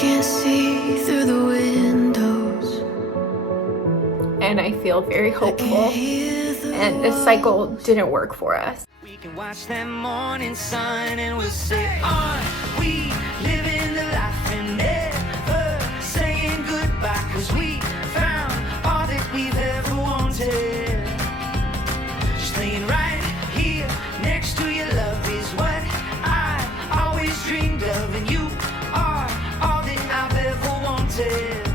can't see through the windows. And I feel very hopeful. And this cycle didn't work for us. We can watch that morning sun and we'll say, are we living the life and never saying goodbye? Cause we found all that we've ever wanted. Just laying right here next to your love is what I always dreamed of. And you are all that I've ever wanted.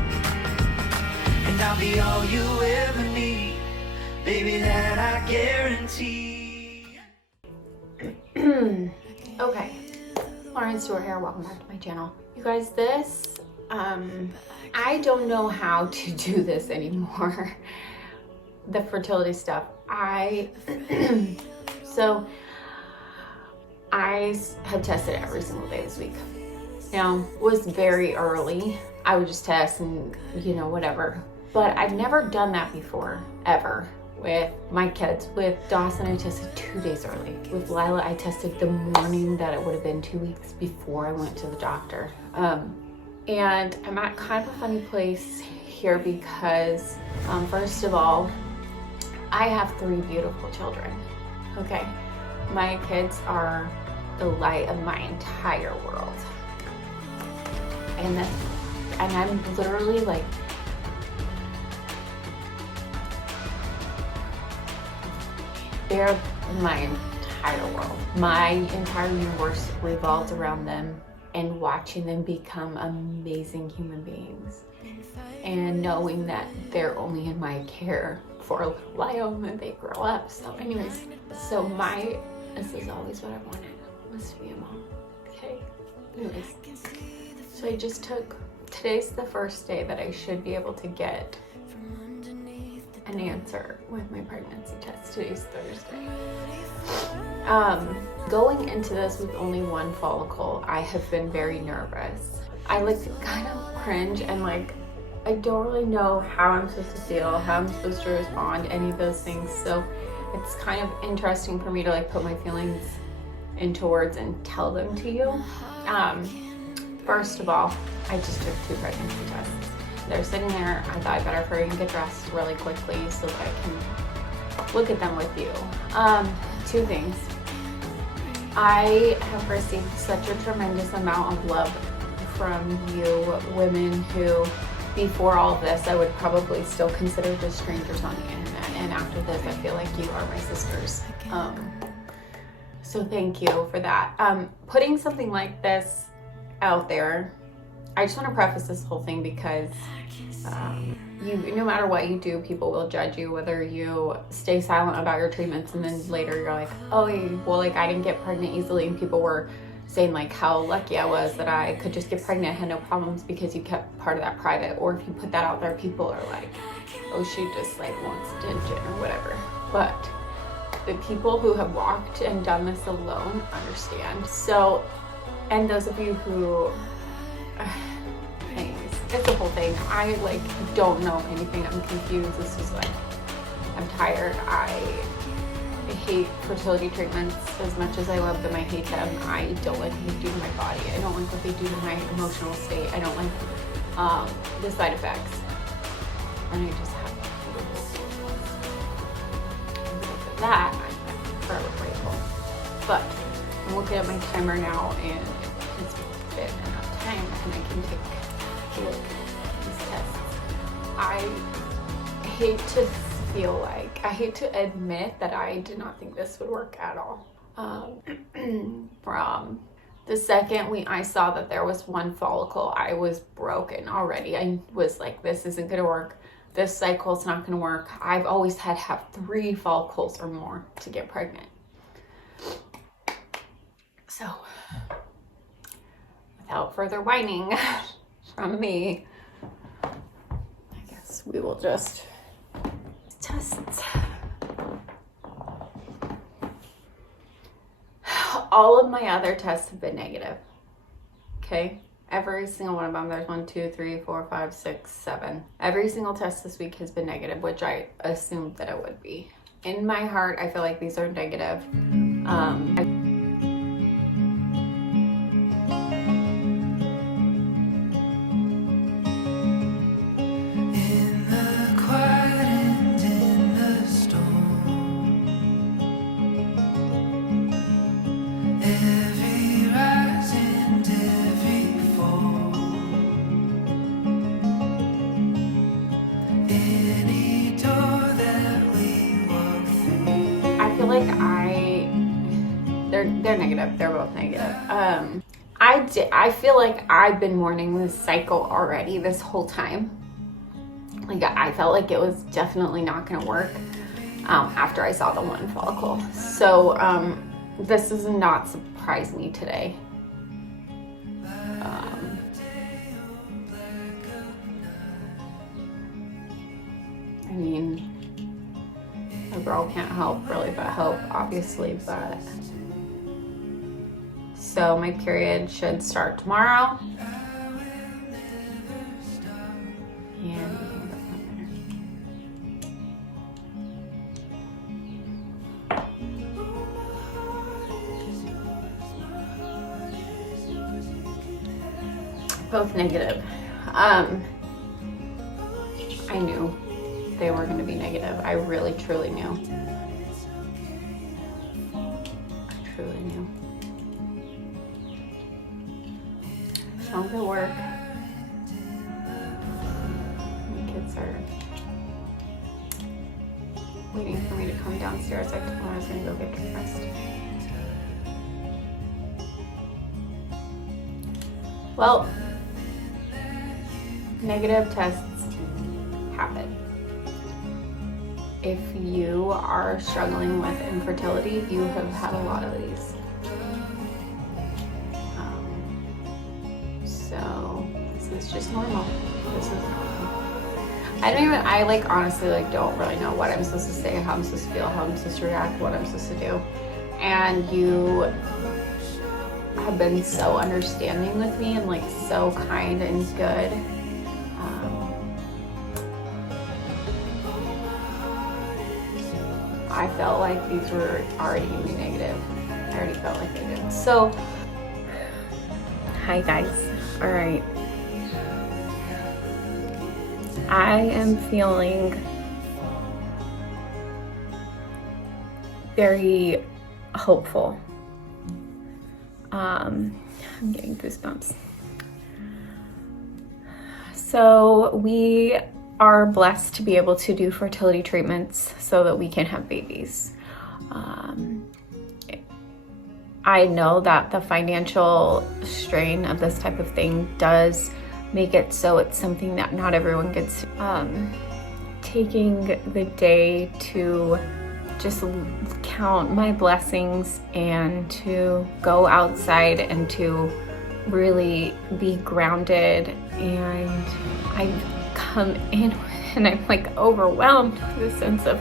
And I'll be all you ever need, baby, that I guarantee. Okay, Lauren Stewart here. Welcome back to my channel. You guys, this, I don't know how to do this anymore. The fertility stuff. So I have tested every single day this week. Now, it was very early. I would just test and, you know, whatever. But I've never done that before, ever. With my kids. With Dawson, I tested 2 days early. With Lila, I tested the morning that it would have been 2 weeks before I went to the doctor. And I'm at kind of a funny place here because, first of all, I have 3 beautiful children. Okay, my kids are the light of my entire world, and I'm literally like, they're my entire world. My entire universe revolves around them and watching them become amazing human beings. And knowing that they're only in my care for a little while and then they grow up. So anyways, this is always what I wanted, was to be a mom, okay? Anyways, so I just today's the first day that I should be able to get an answer with my pregnancy test. Today's Thursday. Going into this with only 1 follicle, I have been very nervous. I kind of cringe and I don't really know how I'm supposed to feel, how I'm supposed to respond, any of those things. So it's kind of interesting for me to put my feelings into words and tell them to you. First of all, I just took 2 pregnancy tests. They're sitting there. I thought I better hurry and get dressed really quickly so that I can look at them with you. 2 things. I have received such a tremendous amount of love from you women who, before all of this, I would probably still consider just strangers on the internet. And after this, I feel like you are my sisters. So thank you for that. Putting something like this out there, I just want to preface this whole thing because no matter what you do, people will judge you, whether you stay silent about your treatments and then later you're like, oh, well, I didn't get pregnant easily, and people were saying how lucky I was that I could just get pregnant, I had no problems because you kept part of that private. Or if you put that out there, people are like, oh, she just wants attention or whatever. But the people who have walked and done this alone understand. So, and those of you who anyways, it's the whole thing. I don't know anything. I'm confused. This is I'm tired. I hate fertility treatments as much as I love them. I hate them. I don't like what they do to my body. I don't like what they do to my emotional state. I don't like the side effects. And I just have for that, I'm forever grateful. But I'm looking at my timer now and it's been enough time and I can take a look at these tests. I hate to admit that I did not think this would work at all. From the second I saw that there was 1 follicle, I was broken already. I was like, this isn't gonna work. This cycle's not gonna work. I've always had to have 3 follicles or more to get pregnant. So, without further whining from me, I guess we will just test. All of my other tests have been negative. Okay? Every single one of them. There's 1, 2, 3, 4, 5, 6, 7. Every single test this week has been negative, which I assumed that it would be. In my heart, I feel like these are negative. negative. They're both negative. I feel like I've been mourning this cycle already this whole time. Like, I felt like it was definitely not going to work after I saw the one follicle. So this does not surprise me today. I mean, a girl can't help really but hope, obviously, but so my period should start tomorrow. And both negative. I knew they were going to be negative. I really, truly knew. I truly knew. So I'm going to work. My kids are waiting for me to come downstairs. I told them I was going to go get dressed. Well, negative tests happen. If you are struggling with infertility, you have had a lot of these. So this is just normal. This is normal. I honestly don't really know what I'm supposed to say, how I'm supposed to feel, how I'm supposed to react, what I'm supposed to do. And you have been so understanding with me and so kind and good. I felt like these were already going to be negative. I already felt like they did. So, hi guys. All right. I am feeling very hopeful. I'm getting goosebumps. So we are blessed to be able to do fertility treatments so that we can have babies. I know that the financial strain of this type of thing does make it so it's something that not everyone gets. Taking the day to just count my blessings and to go outside and to really be grounded, and I come in and I'm overwhelmed with a sense of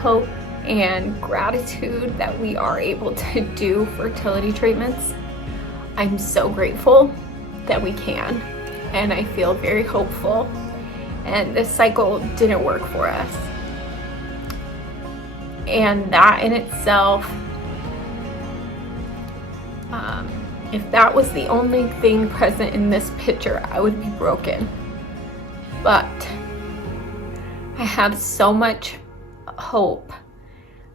hope and gratitude that we are able to do fertility treatments. I'm so grateful that we can, and I feel very hopeful, and this cycle didn't work for us. And that in itself, if that was the only thing present in this picture, I would be broken. But I have so much hope.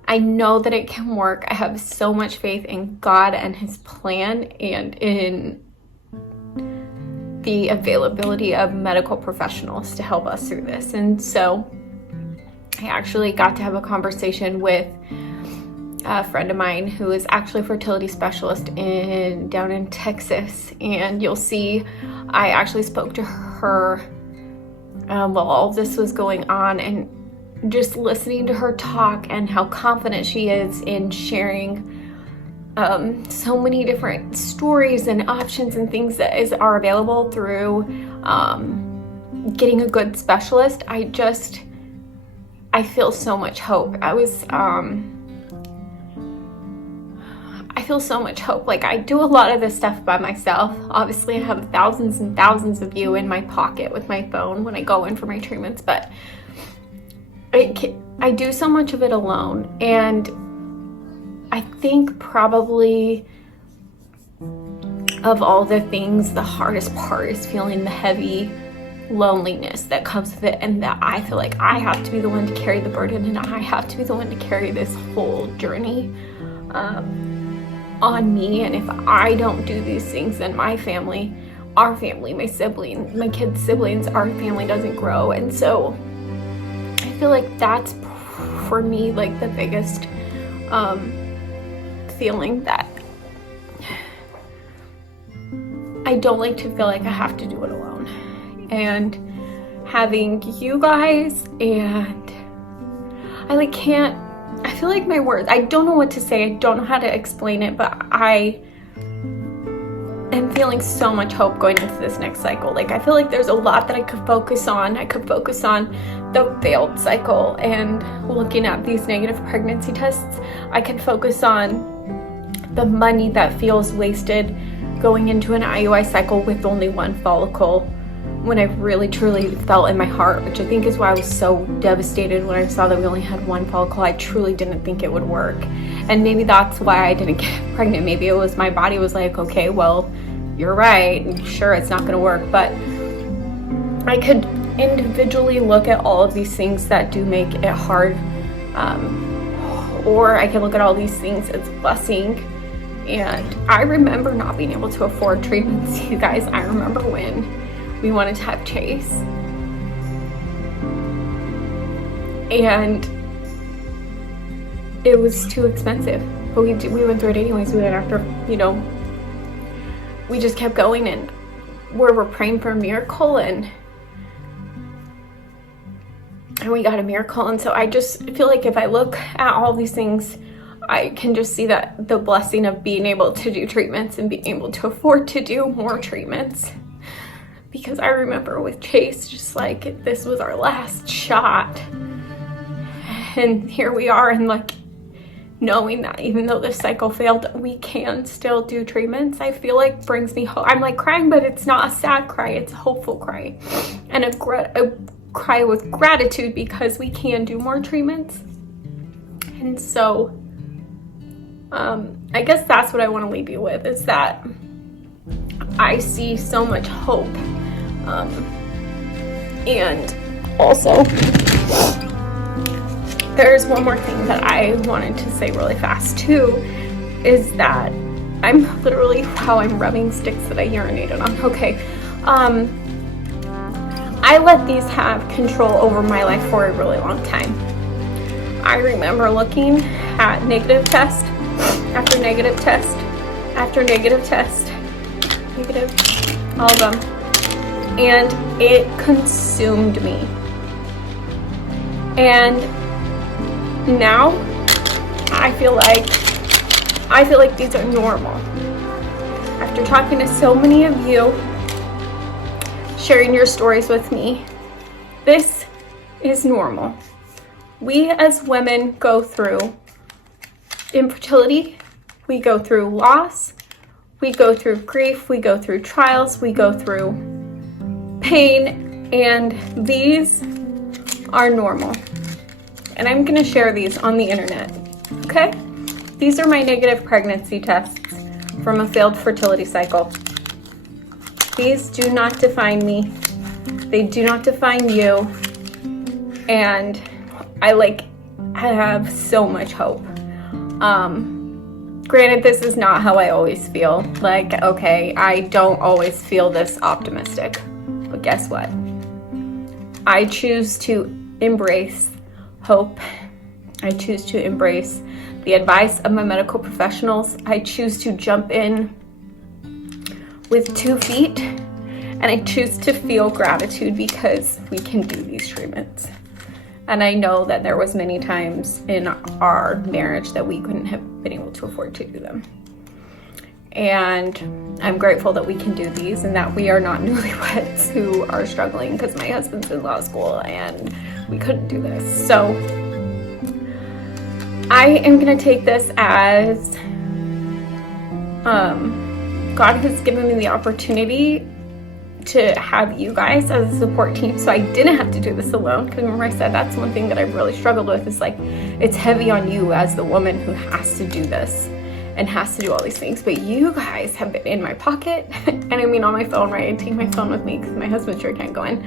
I know that it can work. I have so much faith in God and His plan and in the availability of medical professionals to help us through this. And so I actually got to have a conversation with a friend of mine who is actually a fertility specialist down in Texas. And you'll see, I actually spoke to her while all this was going on, and just listening to her talk and how confident she is in sharing so many different stories and options and things that are available through getting a good specialist. I feel so much hope. I feel so much hope. I do a lot of this stuff by myself. Obviously, I have thousands and thousands of you in my pocket with my phone when I go in for my treatments, but I do so much of it alone. And I think probably of all the things, the hardest part is feeling the heavy loneliness that comes with it, and that I feel like I have to be the one to carry the burden, and I have to be the one to carry this whole journey on me. And if I don't do these things, then my family, our family, my siblings, my kids' siblings, our family doesn't grow. And so I feel like that's for me the biggest feeling that I don't like to feel like I have to do it alone. And having you guys, and I feel like my words, I don't know what to say, I don't know how to explain it, but I am feeling so much hope going into this next cycle. Like, I feel like there's a lot that I could focus on. I could focus on the failed cycle and looking at these negative pregnancy tests. I could focus on the money that feels wasted going into an IUI cycle with only one follicle, when I really truly felt in my heart, which I think is why I was so devastated when I saw that we only had one follicle. I truly didn't think it would work. And maybe that's why I didn't get pregnant. Maybe it was my body was like, okay, well, you're right. Sure, it's not going to work. But I could individually look at all of these things that do make it hard. Or I can look at all these things as a blessing. And I remember not being able to afford treatments, you guys. I remember when we wanted to have Chase, and it was too expensive, but we went through it anyways. We went after, we just kept going, and we're praying for a miracle, and we got a miracle. And so I just feel like if I look at all these things, I can just see that the blessing of being able to do treatments and being able to afford to do more treatments. Because I remember with Chase, just like, this was our last shot. And here we are, and like, knowing that even though this cycle failed, we can still do treatments, I feel like brings me hope. I'm like crying, but it's not a sad cry, it's a hopeful cry. And a cry with gratitude because we can do more treatments. And so, I guess that's what I want to leave you with, is that I see so much hope. And also, there's one more thing that I wanted to say really fast too, is that I'm literally, I'm rubbing sticks that I urinated on. Okay. I let these have control over my life for a really long time. I remember looking at negative test after negative test after negative test, negative, all of them, and it consumed me. And now I feel like these are normal. After talking to so many of you, sharing your stories with me, this is normal. We as women go through infertility, we go through loss, we go through grief, we go through trials, we go through pain, and these are normal. And I'm gonna share these on the internet, okay? These are my negative pregnancy tests from a failed fertility cycle. These do not define me. They do not define you. And I have so much hope. Granted, this is not how I always feel. Like, okay, I don't always feel this optimistic. But guess what? I choose to embrace hope. I choose to embrace the advice of my medical professionals. I choose to jump in with 2 feet, and I choose to feel gratitude because we can do these treatments. And I know that there was many times in our marriage that we couldn't have been able to afford to do them. And I'm grateful that we can do these and that we are not newlyweds who are struggling because my husband's in law school and we couldn't do this. So I am going to take this as God has given me the opportunity to have you guys as a support team, so I didn't have to do this alone. Because remember I said that's one thing that I really struggled with, is like, it's heavy on you as the woman who has to do this and has to do all these things. But you guys have been in my pocket, and I mean on my phone, right? I take my phone with me because my husband sure can't go in.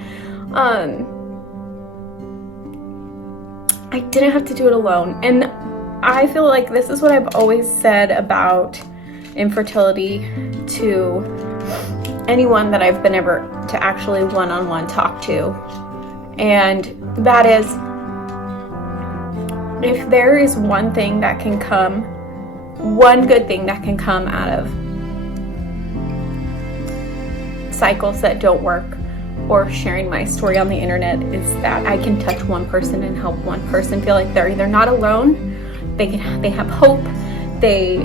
I didn't have to do it alone, and I feel like this is what I've always said about infertility to anyone that I've been able to actually one-on-one talk to, and that is, if there is one thing that can come, one good thing that can come out of cycles that don't work or sharing my story on the internet is that I can touch one person and help one person feel like they're either not alone, they have hope, they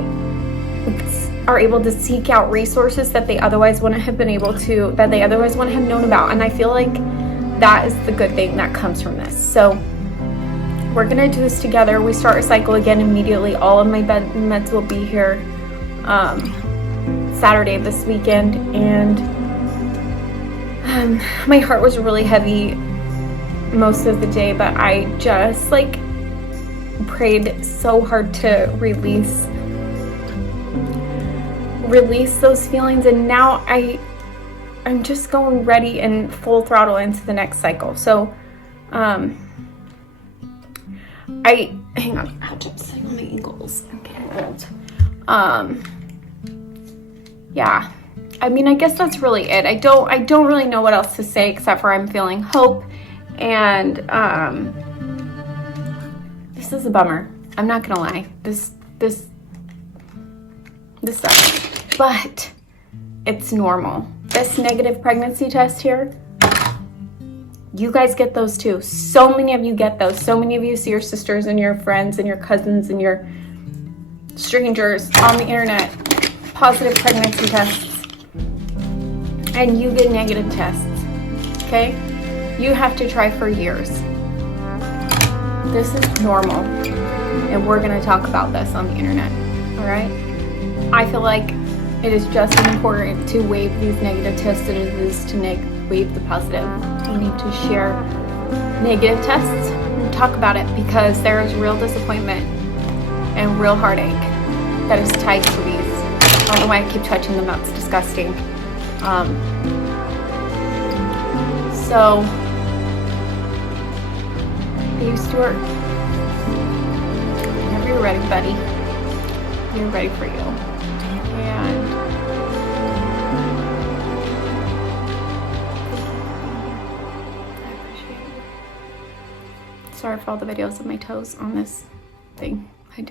are able to seek out resources that they otherwise wouldn't have been able to, that they otherwise wouldn't have known about. And I feel like that is the good thing that comes from this. So we're gonna do this together. We start a cycle again immediately. All of my meds will be here Saturday of this weekend, and my heart was really heavy most of the day, but I just like prayed so hard to release those feelings, and now I'm just going ready and full throttle into the next cycle. So hang on, ouch, I'm sitting on the ankles. I'm getting old. Yeah, I mean, I guess that's really it. I don't really know what else to say except for I'm feeling hope, and this is a bummer. I'm not gonna lie. This sucks, but it's normal. This negative pregnancy test here, you guys get those too. So many of you get those. So many of you see your sisters and your friends and your cousins and your strangers on the internet positive pregnancy tests, and you get negative tests. Okay, you have to try for years. This is normal, and we're going to talk about this on the internet. All right, I feel like it is just as important to waive these negative tests as it is to waive the positive. We need to share negative tests and talk about it, because there is real disappointment and real heartache that is tied to these. I don't know why I keep touching them. That's disgusting. So, baby Stewart, whenever you're ready, buddy, we're ready for you. And I appreciate it. Sorry for all the videos of my toes on this thing. I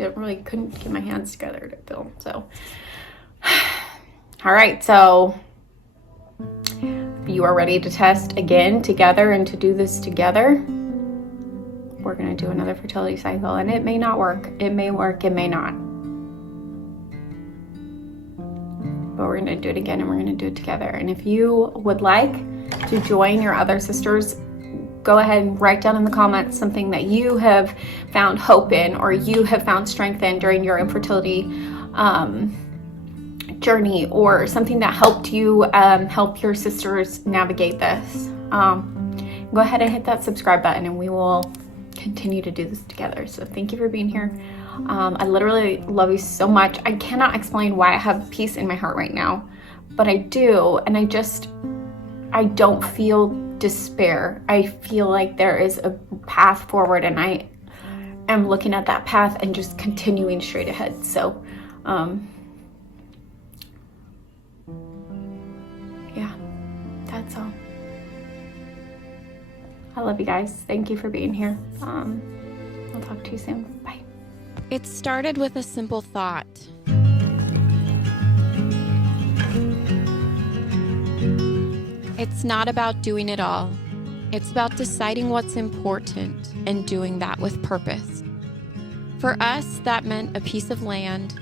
couldn't get my hands together to film. So, all right. So you are ready to test again together and to do this together. We're going to do another fertility cycle, and it may not work. It may work. It may not. But we're going to do it again, and we're going to do it together. And if you would like to join your other sisters, go ahead and write down in the comments something that you have found hope in, or you have found strength in during your infertility journey, or something that helped you help your sisters navigate this. Go ahead and hit that subscribe button, and we will continue to do this together. So thank you for being here. I literally love you so much. I cannot explain why I have peace in my heart right now, but I do, and I don't feel despair. I feel like there is a path forward, and I am looking at that path and just continuing straight ahead. So yeah, that's all. I love you guys. Thank you for being here. I'll talk to you soon. Bye. It started with a simple thought. It's not about doing it all. It's about deciding what's important and doing that with purpose. For us, that meant a piece of land.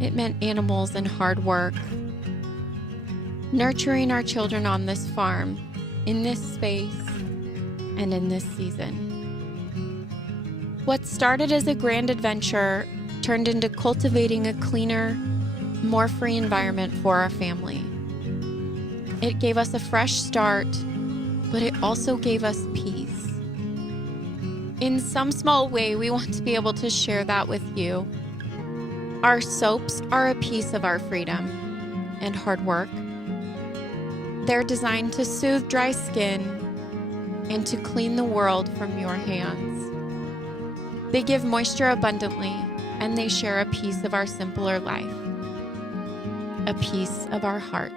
It meant animals and hard work. Nurturing our children on this farm, in this space, and in this season. What started as a grand adventure turned into cultivating a cleaner, more free environment for our family. It gave us a fresh start, but it also gave us peace. In some small way, we want to be able to share that with you. Our soaps are a piece of our freedom and hard work. They're designed to soothe dry skin and to clean the world from your hands. They give moisture abundantly, and they share a piece of our simpler life, a piece of our hearts.